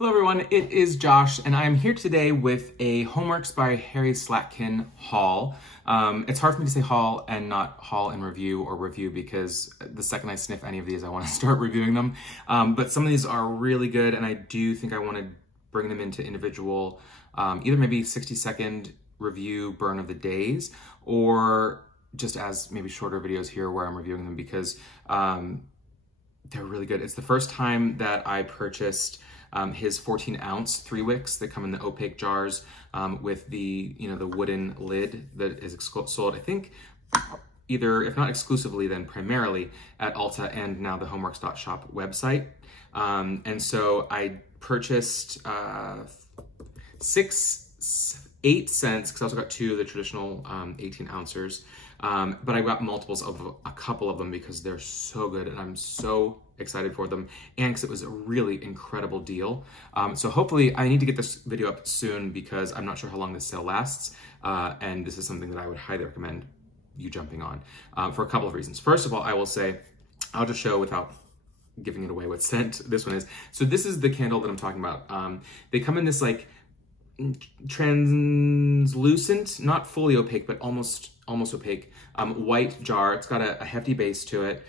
Hello everyone, it is Josh, and I am here today with a Homeworx by Harry Slatkin haul. It's hard for me to say haul and not haul and review or review because the second I sniff any of these, I want to start reviewing them. But some of these are really good, and I do think I want to bring them into individual, either maybe 60-second review burn of the days, or just as maybe shorter videos here where I'm reviewing them because they're really good. It's the first time that I purchased his 14-ounce 3 wicks that come in the opaque jars with the the wooden lid that is sold, I think, either, if not exclusively, then primarily at Ulta and now the Homeworx.shop website. And so I purchased 8 cents, because I also got 2 of the traditional 18-ouncers. But I got multiples of a couple of them because they're so good and I'm so excited for them, and because it was a really incredible deal. So hopefully I need to get this video up soon because I'm not sure how long this sale lasts, and this is something that I would highly recommend you jumping on for a couple of reasons. First of all, I will say, I'll just show without giving it away what scent this one is. So this is the candle that I'm talking about. They come in this like translucent, not fully opaque, but almost opaque, white jar. It's got a hefty base to it.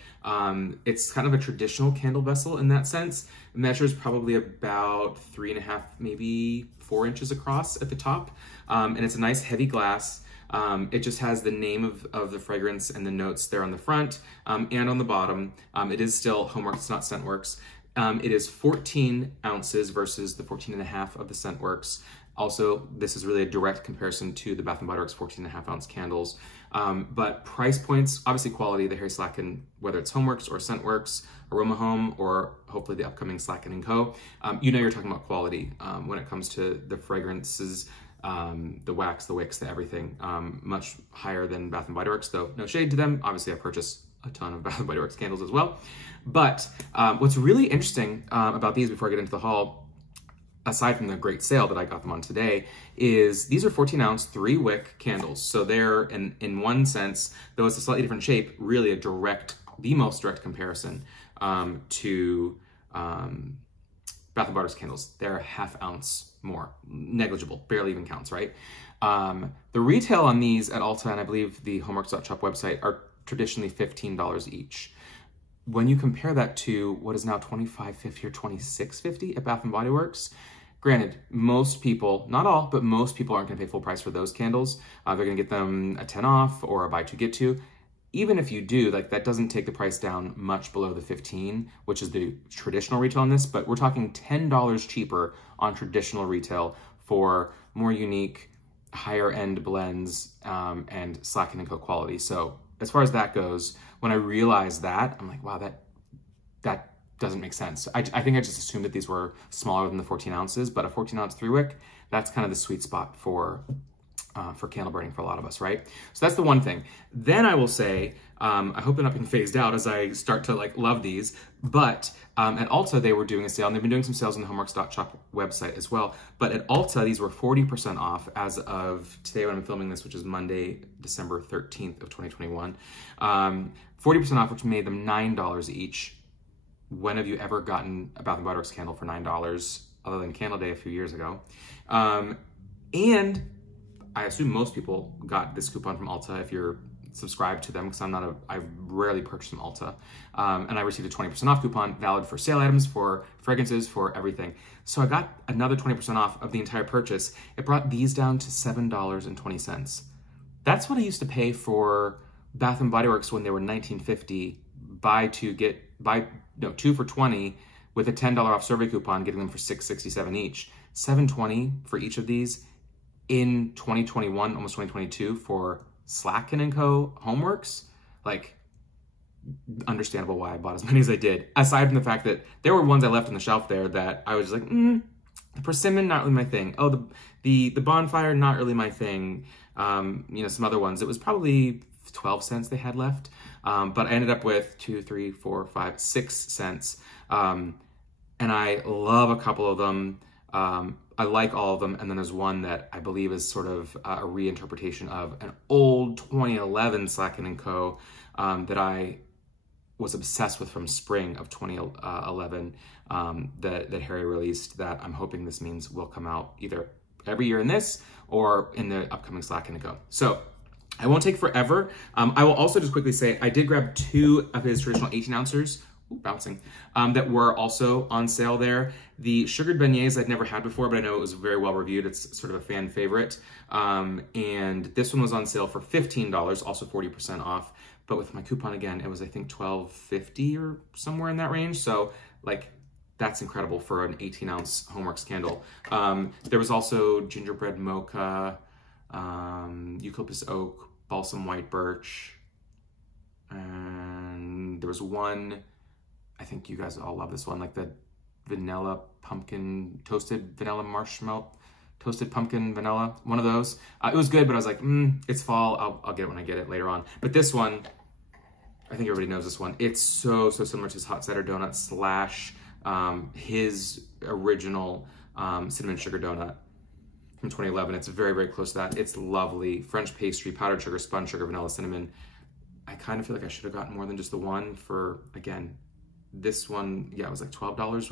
It's kind of a traditional candle vessel in that sense. It measures probably about 3.5, maybe 4 inches across at the top. And it's a nice heavy glass. It just has the name of the fragrance and the notes there on the front and on the bottom. It is still Homeworx, it's not Scentworx. It is 14 ounces versus the 14.5 of the Scentworx. Also, this is really a direct comparison to the Bath & Body Works 14.5-ounce candles. But price points, obviously quality, the Harry Slatkin, whether it's Homeworx or Scentworx, Aroma Home, or hopefully the upcoming Slatkin & Co. You're talking about quality when it comes to the fragrances, the wax, the wicks, the everything, much higher than Bath & Body Works, though no shade to them. Obviously, I purchase a ton of Bath & Body Works candles as well. But what's really interesting about these, before I get into the haul, aside from the great sale that I got them on today, is these are 14-ounce 3-wick candles. So they're, in one sense, though it's a slightly different shape, really the most direct comparison to Bath & Body Works candles. They're a ½ ounce more, negligible, barely even counts, right? The retail on these at Ulta, and I believe the Homeworx.shop website, are traditionally $15 each. When you compare that to what is now $25.50 or $26.50 at Bath & Body Works, granted, most people, not all, but most people aren't gonna pay full price for those candles. They're gonna get them a 10 off or a buy 2 get 2. Even if you do, like, that doesn't take the price down much below the 15, which is the traditional retail on this, but we're talking $10 cheaper on traditional retail for more unique, higher end blends and Slatkin & Co quality. So as far as that goes, when I realized that, I'm like, wow, that doesn't make sense. I think I just assumed that these were smaller than the 14 ounces, but a 14-ounce 3-wick, that's kind of the sweet spot for candle burning for a lot of us, right? So that's the one thing. Then I will say, I hope they're not being phased out as I start to love these, but at Ulta they were doing a sale, and they've been doing some sales on the Homeworx.shop website as well, but at Ulta these were 40% off as of today when I'm filming this, which is Monday, December 13th of 2021. 40% off, which made them $9 each. When have you ever gotten a Bath & Body Works candle for $9 other than Candle Day a few years ago? And I assume most people got this coupon from Ulta if you're subscribed to them, because I rarely purchase from Ulta. And I received a 20% off coupon, valid for sale items, for fragrances, for everything. So I got another 20% off of the entire purchase. It brought these down to $7.20. That's what I used to pay for Bath & Body Works when they were $19.50, buy 2 for $20 with a $10 off survey coupon, getting them for $6.67 each. $7.20 for each of these in 2021, almost 2022, for Slatkin & Co. Homeworx. Like, understandable why I bought as many as I did. Aside from the fact that there were ones I left on the shelf there that I was just like, the persimmon, not really my thing. Oh, the bonfire, not really my thing. Some other ones. It was probably 12 cents they had left. But I ended up with 2, 3, 4, 5, 6 cents. And I love a couple of them. I like all of them. And then there's one that I believe is sort of a reinterpretation of an old 2011 Slatkin & Co. That I was obsessed with from spring of 2011 that Harry released, that I'm hoping this means will come out either every year in this or in the upcoming Slack and Go. So I won't take forever. I will also just quickly say I did grab 2 of his traditional 18 ounces, bouncing, that were also on sale there. The sugared beignets I'd never had before, but I know it was very well reviewed. It's sort of a fan favorite. And this one was on sale for $15, also 40% off. But with my coupon again, it was I think $12.50 or somewhere in that range. So like, that's incredible for an 18-ounce Homeworx candle. There was also gingerbread mocha, eucalyptus oak, balsam white birch, and there was one, I think you guys all love this one, like the vanilla pumpkin, toasted vanilla marshmallow, toasted pumpkin vanilla, one of those. It was good, but I was like, it's fall, I'll get it when I get it later on. But this one, I think everybody knows this one. It's so similar to his hot cider donut slash his original cinnamon sugar donut from 2011. It's very close to that. It's lovely. French pastry, powdered sugar, spun sugar, vanilla, cinnamon. I kind of feel like I should have gotten more than just the one for, again, this one, yeah, it was like $12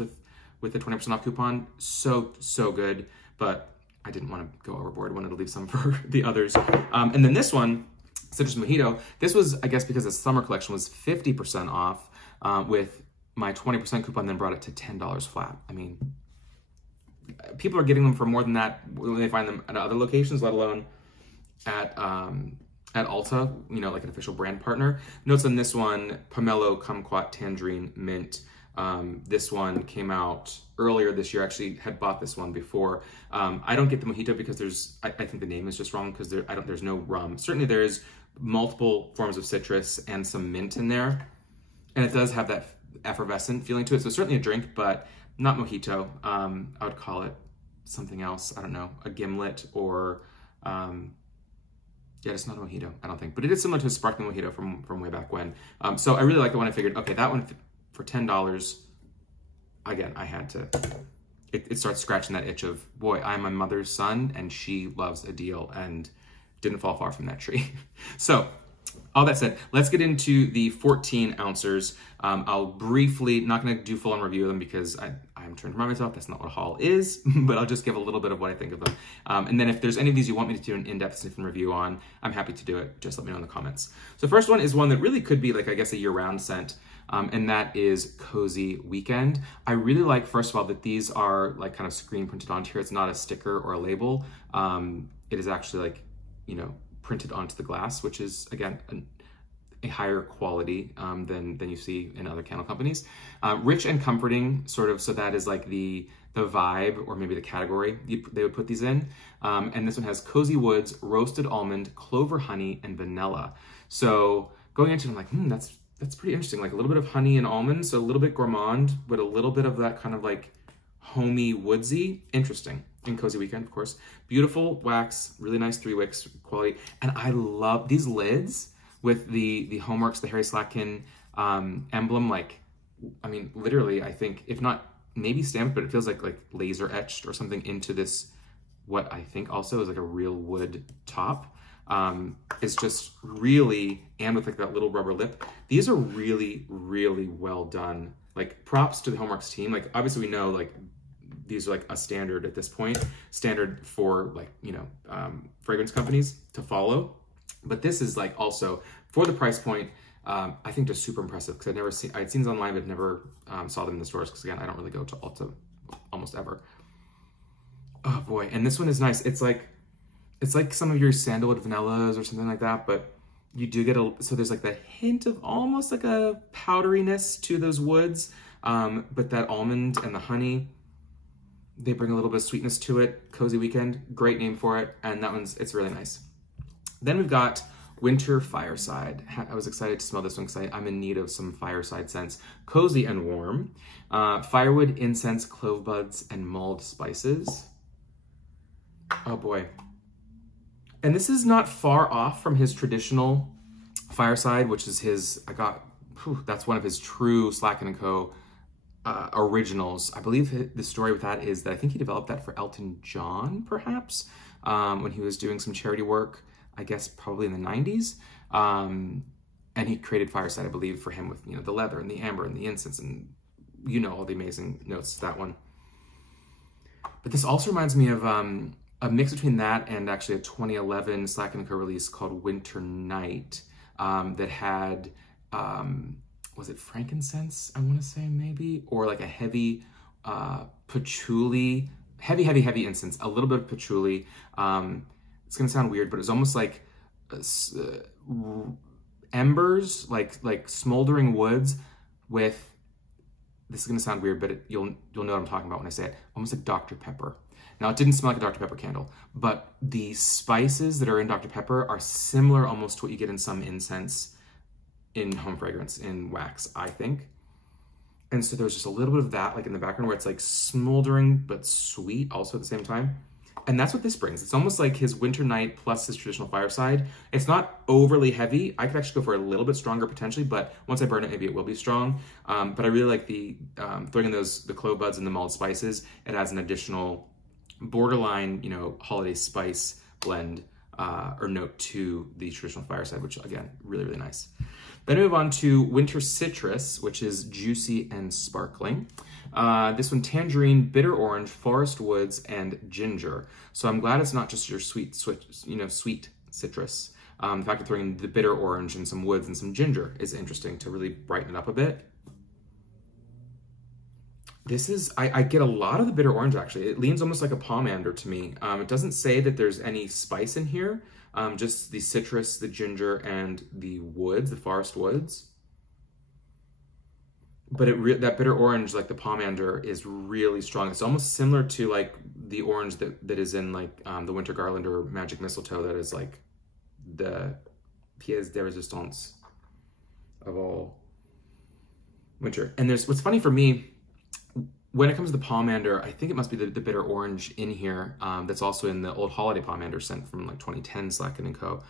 with the 20% off coupon. So good, but I didn't want to go overboard. I wanted to leave some for the others. And then this one, Citrus Mojito, this was, I guess, because the summer collection was 50% off with my 20% coupon, then brought it to $10 flat. I mean, people are getting them for more than that when they find them at other locations, let alone at Ulta, you know, like an official brand partner. Notes on this one, Pomelo, Kumquat, Tangerine, Mint. This one came out earlier this year. I actually had bought this one before. I don't get the Mojito because I think the name is just wrong because there's no rum. Certainly there is multiple forms of citrus and some mint in there. And it does have that effervescent feeling to it. So certainly a drink, but not Mojito. I would call it something else. I don't know, a gimlet or, yeah, it's not a Mojito, I don't think. But it is similar to a sparkling Mojito from way back when. So I really like the one. I figured, okay, that one for $10, again, I had to, it starts scratching that itch of, boy, I'm my mother's son and she loves a deal, and didn't fall far from that tree. So all that said, let's get into the 14 ouncers. I'll briefly, not gonna do full on review of them because I'm trying to remind myself that's not what a haul is, but I'll just give a little bit of what I think of them. And then if there's any of these you want me to do an in-depth sniff and review on, I'm happy to do it. Just let me know in the comments. So first one is one that really could be like, I guess, a year-round scent. And that is Cozy Weekend. I really like, first of all, that these are like kind of screen printed onto here. It's not a sticker or a label. It is actually like, you know, printed onto the glass, which is, again, a higher quality than you see in other candle companies. Rich and comforting, sort of, so that is like the vibe, or maybe the category they would put these in. And this one has cozy woods, roasted almond, clover honey, and vanilla. So going into it, I'm like, that's pretty interesting. Like a little bit of honey and almond, so a little bit gourmand, but a little bit of that kind of like homey, woodsy. Interesting. In Cozy Weekend, of course. Beautiful wax, really nice 3 wicks quality. And I love these lids with the Homeworx, the Harry Slatkin emblem. Like, I mean, literally, I think, if not maybe stamped, but it feels like laser etched or something into this, what I think also is like a real wood top. It's just really, and with like that little rubber lip. These are really well done. Like, props to the Homeworx team. Like, obviously we know, like, these are like a standard at this point, standard for like, you know, fragrance companies to follow. But this is like also for the price point, I think just super impressive, because I'd seen these online, but never saw them in the stores, because again, I don't really go to Ulta almost ever. Oh boy, and this one is nice. It's like some of your sandalwood vanillas or something like that, but you do get so there's like the hint of almost like a powderiness to those woods, but that almond and the honey, they bring a little bit of sweetness to it. Cozy Weekend, great name for it, and that it's really nice. Then we've got Winter Fireside. I was excited to smell this one because I'm in need of some fireside scents. Cozy and warm. Firewood, incense, clove buds, and mulled spices. Oh boy. And this is not far off from his traditional Fireside, which is that's one of his true Slack & Co. Originals. I believe the story with that is that I think he developed that for Elton John, perhaps, when he was doing some charity work, I guess probably in the 90s. And And he created Fireside, I believe, for him with, you know, the leather and the amber and the incense and, you know, all the amazing notes to that one. But this also reminds me of a mix between that and actually a 2011 Slack & Co release called Winter Night that had, was it frankincense, I want to say maybe? Or like a heavy patchouli, heavy incense, a little bit of patchouli. It's going to sound weird, but it's almost like embers, like smoldering woods with, this is going to sound weird, but you'll know what I'm talking about when I say it, almost like Dr. Pepper. Now, it didn't smell like a Dr. Pepper candle, but the spices that are in Dr. Pepper are similar almost to what you get in some incense in home fragrance, in wax, I think. And so there's just a little bit of that, like in the background, where it's like smoldering but sweet also at the same time. And that's what this brings. It's almost like his Winter Night plus his traditional Fireside. It's not overly heavy. I could actually go for a little bit stronger potentially, but once I burn it, maybe it will be strong. But I really like the throwing in the clove buds and the mulled spices. It adds an additional borderline, you know, holiday spice blend or note to the traditional Fireside, which again, really, really nice. Then we move on to Winter Citrus, which is juicy and sparkling. This one, tangerine, bitter orange, forest woods, and ginger. So I'm glad it's not just your sweet citrus. The fact of throwing in the bitter orange and some woods and some ginger is interesting to really brighten it up a bit. This is, I get a lot of the bitter orange actually. It leans almost like a pomander to me. It doesn't say that there's any spice in here, just the citrus, the ginger, and the woods, the forest woods. But that bitter orange, like the pomander, is really strong. It's almost similar to like the orange that is in like the Winter Garland or Magic Mistletoe, that is like the pièce de résistance of all winter. And what's funny for me, when it comes to the pomander, I think it must be the bitter orange in here that's also in the Old Holiday pomander scent from like 2010 Slack & Co.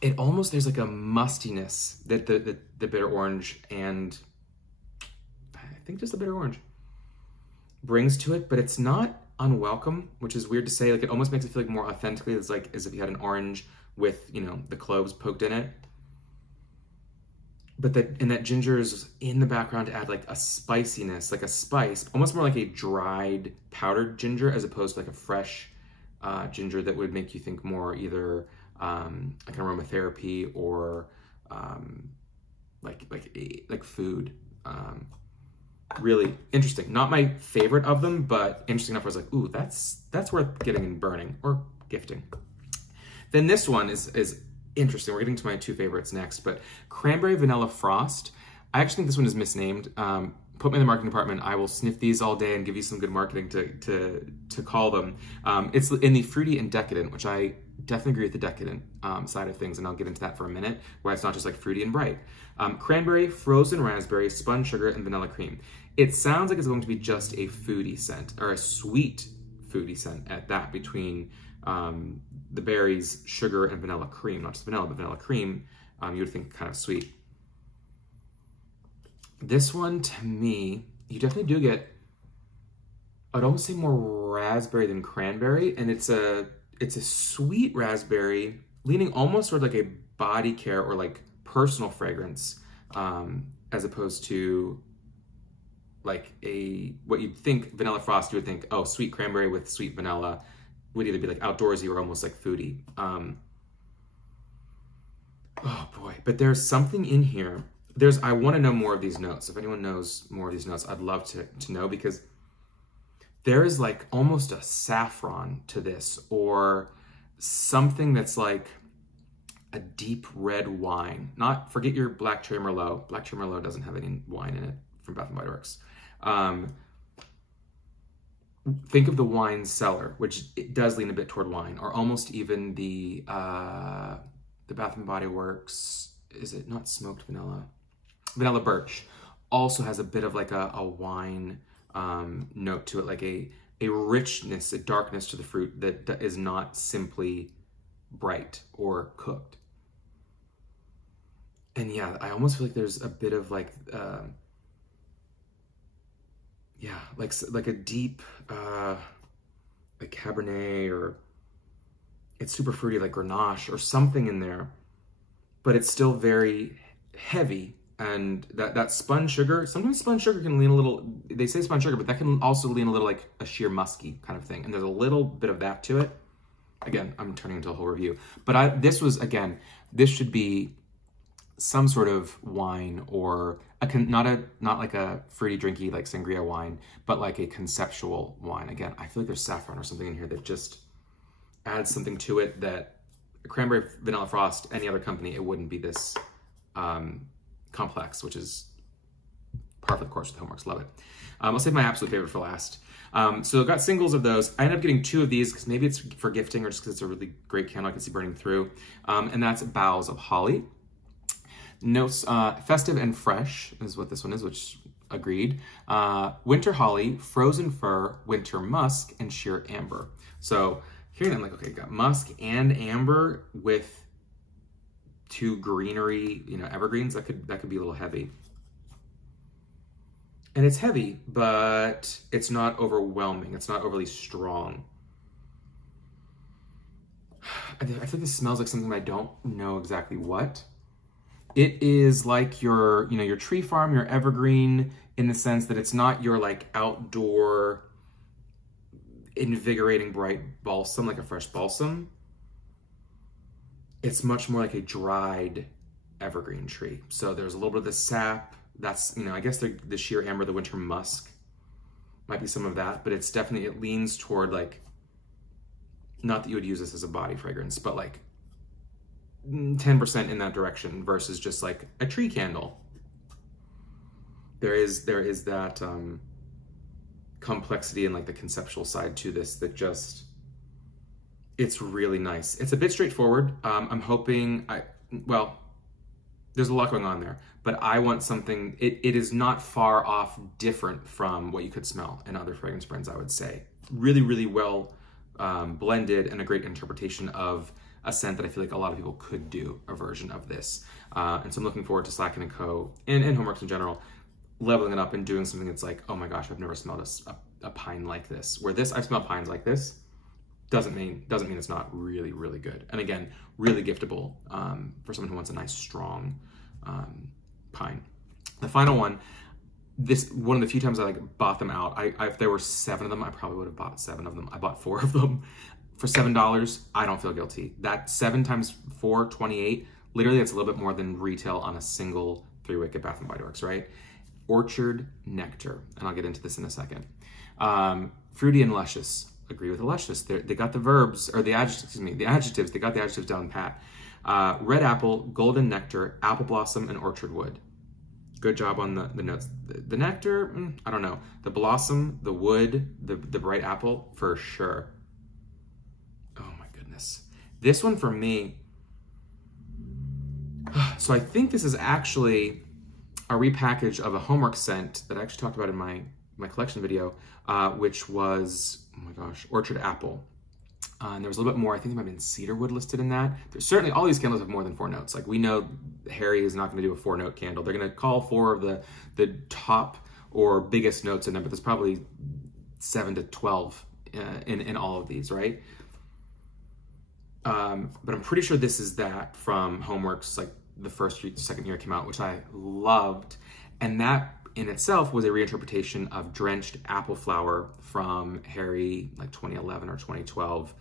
It almost, there's like a mustiness that the bitter orange and I think just the bitter orange brings to it, but it's not unwelcome, which is weird to say. Like it almost makes it feel like more authentically, it's like as if you had an orange with, you know, the cloves poked in it. But that ginger is in the background to add like a spiciness, like a spice, almost more like a dried powdered ginger as opposed to like a fresh ginger that would make you think more either like an aromatherapy or like food. Really interesting. Not my favorite of them, but interesting enough. I was like, ooh, that's worth getting and burning or gifting. Then this one is interesting. We're getting to my two favorites next, but Cranberry Vanilla Frost. I actually think this one is misnamed. Put me in the marketing department. I will sniff these all day and give you some good marketing to call them. It's in the fruity and decadent, which I definitely agree with the decadent side of things, and I'll get into that for a minute, where it's not just like fruity and bright. Cranberry, frozen raspberry, spun sugar, and vanilla cream. It sounds like it's going to be just a foodie scent, or a sweet foodie scent at that, between the berries, sugar, and vanilla cream. Not just vanilla, but vanilla cream, you would think kind of sweet. This one, to me, you definitely do get, I'd almost say more raspberry than cranberry, and it's a sweet raspberry, leaning almost toward like a body care or like personal fragrance, as opposed to like what you'd think Vanilla Frost, you would think, oh, sweet cranberry with sweet vanilla would either be like outdoorsy or almost like foodie. Oh boy, but there's something in here. I want to know more of these notes. If anyone knows more of these notes, I'd love to know, because there is like almost a saffron to this, or something that's like a deep red wine. Forget your Black Cherry Merlot. Black Cherry Merlot doesn't have any wine in it from Bath & Body Works. Think of the wine cellar, which it does lean a bit toward wine, or almost even the Bath & Body Works, is it not smoked vanilla? Vanilla Birch also has a bit of like a wine note to it, like a richness, a darkness to the fruit that is not simply bright or cooked. And yeah, I almost feel like there's a bit of like, yeah, like a deep, like Cabernet, or it's super fruity like Grenache or something in there. but it's still very heavy. And that spun sugar, sometimes spun sugar can lean a little, they say spun sugar, but that can also lean a little like a sheer musky kind of thing. And there's a little bit of that to it. Again, I'm turning into a whole review. But this was, again, this should be some sort of wine, or not like a fruity drinky like sangria wine, but like a conceptual wine. Again, I feel like there's saffron or something in here that just adds something to it that Cranberry Vanilla Frost, any other company, it wouldn't be this complex, which is par for the course with Homeworx. Love it. I'll save my absolute favorite for last. So I've got singles of those. I ended up getting 2 of these because maybe it's for gifting or just because it's a really great candle I can see burning through. And that's Boughs of Holly. Notes, festive and fresh is what this one is, which agreed. Winter holly, frozen fir, winter musk, and sheer amber. So hearing that, I'm like, okay, got musk and amber with 2 greenery, evergreens. That could be a little heavy. And it's heavy, but it's not overwhelming. It's not overly strong. I think this smells like something I don't know exactly what. It is like your tree farm, your evergreen, in the sense that it's not your like outdoor invigorating bright balsam, like a fresh balsam. It's much more like a dried evergreen tree. So there's a little bit of the sap. That's, I guess the sheer amber, the winter musk might be some of that, but it's definitely, it leans toward like, not that you would use this as a body fragrance, but like 10% in that direction versus just like a tree candle. There is that complexity and like the conceptual side to this that just, it's really nice. It's a bit straightforward. I'm hoping, there's a lot going on there, but I want something, it is not far off different from what you could smell in other fragrance brands, I would say. Really, really well blended, and a great interpretation of a scent that I feel like a lot of people could do a version of this. And so I'm looking forward to Slacken & Co. and Homeworx in general, leveling it up and doing something that's like, oh my gosh, I've never smelled a pine like this. Where I've smelled pines like this, doesn't mean it's not really, really good. And again, really giftable for someone who wants a nice, strong pine. The final one, one of the few times I like bought them out, if there were 7 of them, I probably would have bought 7 of them. I bought 4 of them for $7. I don't feel guilty. That 7 times 4, 28, literally that's a little bit more than retail on a single 3-wick at Bath & Body Works, right? Orchard Nectar, and I'll get into this in a second. Fruity and luscious. Agree with the luscious. They got the verbs, or the adjectives, they got the adjectives down pat. Red apple, golden nectar, apple blossom, and orchard wood. Good job on the notes. The nectar, I don't know. The blossom, the wood, the bright apple, for sure. Oh my goodness. This one for me, so I think this is actually a repackage of a Homeworx scent that I actually talked about in my collection video, which was, oh my gosh, Orchard Apple. And there was a little bit more, I think there might have been cedarwood listed in that. There's certainly, all these candles have more than 4 notes. Like we know Harry is not gonna do a 4-note candle. They're gonna call 4 of the top or biggest notes in there, but there's probably 7 to 12 in all of these, right? But I'm pretty sure this is that from Homeworx, like the second year it came out, which I loved. And that in itself was a reinterpretation of Drenched Apple Flower from Harry, like 2011 or 2012.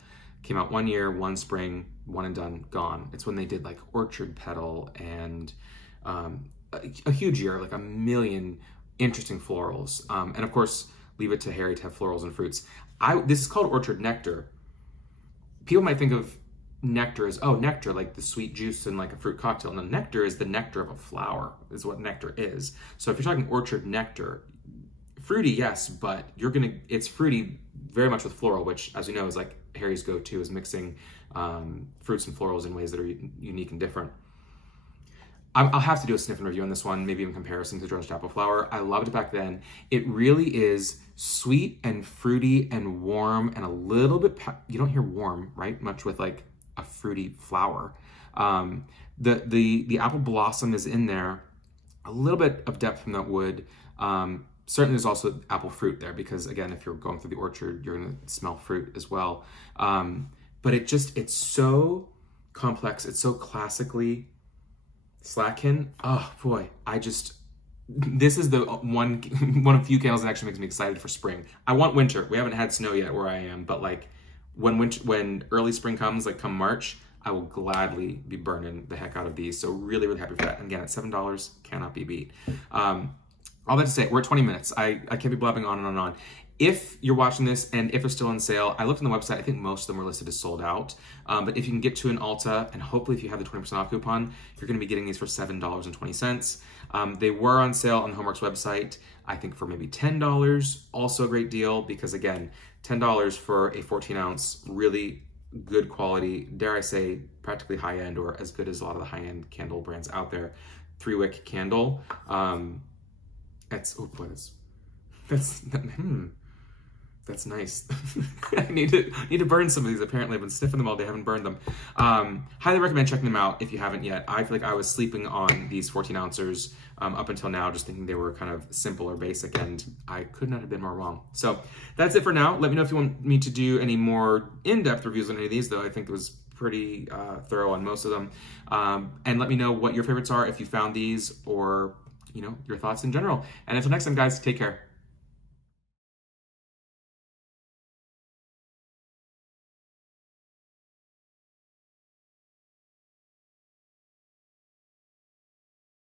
Came out 1 year, 1 spring, 1 and done, gone. It's when they did like Orchard Petal and a huge year, like a million interesting florals. And of course, leave it to Harry to have florals and fruits. This is called Orchard Nectar. People might think of nectar as, oh, nectar, like the sweet juice in like a fruit cocktail. No, nectar is the nectar of a flower, is what nectar is. So if you're talking orchard nectar, fruity, yes, but it's fruity very much with floral, which as we know is like Harry's go-to, is mixing fruits and florals in ways that are unique and different. I'll have to do a sniff and review on this one, maybe in comparison to Drenched Apple Flower. I loved it back then. It really is sweet and fruity and warm and a little bit, you don't hear warm, right? Much with like a fruity flower. The apple blossom is in there, a little bit of depth from that wood. Certainly there's also apple fruit there because again, if you're going through the orchard, you're gonna smell fruit as well. But it's so complex. It's so classically Slackin. Oh boy, this is the one of few candles that actually makes me excited for spring. I want winter. We haven't had snow yet where I am, but like when early spring comes, like come March, I will gladly be burning the heck out of these. So really, really happy for that. And again, at $7, cannot be beat. All that to say, we're at 20 minutes. I can't be blabbing on and on and on. If you're watching this and if they're still on sale, I looked on the website, I think most of them were listed as sold out. But if you can get to an Ulta, and hopefully if you have the 20% off coupon, you're gonna be getting these for $7.20. They were on sale on the Homeworx website, I think for maybe $10. Also a great deal because again, $10 for a 14-ounce, really good quality, dare I say, practically high-end or as good as a lot of the high-end candle brands out there. 3-wick candle. That's nice. I need to burn some of these. Apparently, I've been sniffing them all day. I haven't burned them. Highly recommend checking them out if you haven't yet. I feel like I was sleeping on these 14-ouncers up until now, just thinking they were kind of simple or basic, and I could not have been more wrong. So that's it for now. Let me know if you want me to do any more in-depth reviews on any of these, though I think it was pretty thorough on most of them. And let me know what your favorites are if you found these, or your thoughts in general. And until next time, guys, take care.